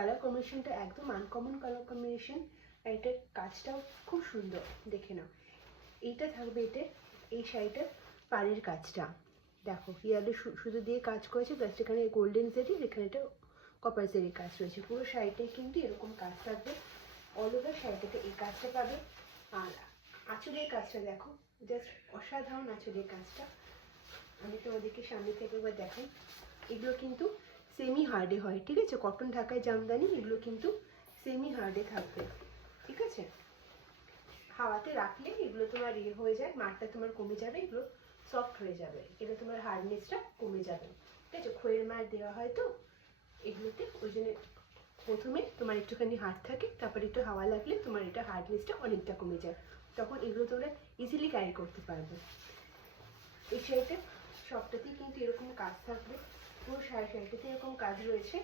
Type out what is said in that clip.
Colour কম্বিনেশনটা একদম uncommon colour combination. আর এটার কাজটাও খুব সুন্দর, দেখে নাও। এইটা থাকবে এতে, এই শাড়িটার পাড়ের কাজটা দেখো, ইয়ালে সুতো দিয়ে কাজ করেছে, প্লাস এখানে গোল্ডেন জেরি, এখানে এটা কপার জেরির কাজ রয়েছে। পুরো শাড়িটাই কিন্তু এরকম কাজ থাকবে, অল ওভার শাড়িটাতে এই কাজটা পাবে। আর আঁচলের কাজটা দেখো, জাস্ট অসাধারণ আঁচলের কাজটা। আমি তোমাদেরকে সামনে থেকে একবার দেখাই। এগুলো কিন্তু সেমি হার্ডে হয়, ঠিক আছে? কটন ঢাকায় জামদানি, এগুলো কিন্তু সেমি হার্ডে থাকবে, ঠিক আছে? হাওয়াতে রাখলে এগুলো তোমার ইয়ে হয়ে যায়, মারটা তোমার কমে যাবে, এগুলো সফট হয়ে যাবে, এগুলো তোমার হার্ডনেসটা কমে যাবে, ঠিক আছে? খয়ের মার দেওয়া হয় তো এগুলোতে, ওই জন্য প্রথমে তোমার একটুখানি হার্ড থাকে, তারপরে একটু হাওয়া লাগলে তোমার এটা হার্ডনেসটা অনেকটা কমে যায়, তখন এগুলো তোমরা ইজিলি ক্যারি করতে পারবে। এই শাড়িটা সবটাতেই কিন্তু এরকম কাজ থাকবে, পুরো শাড়িটাতে এরকম কাজ রয়েছে।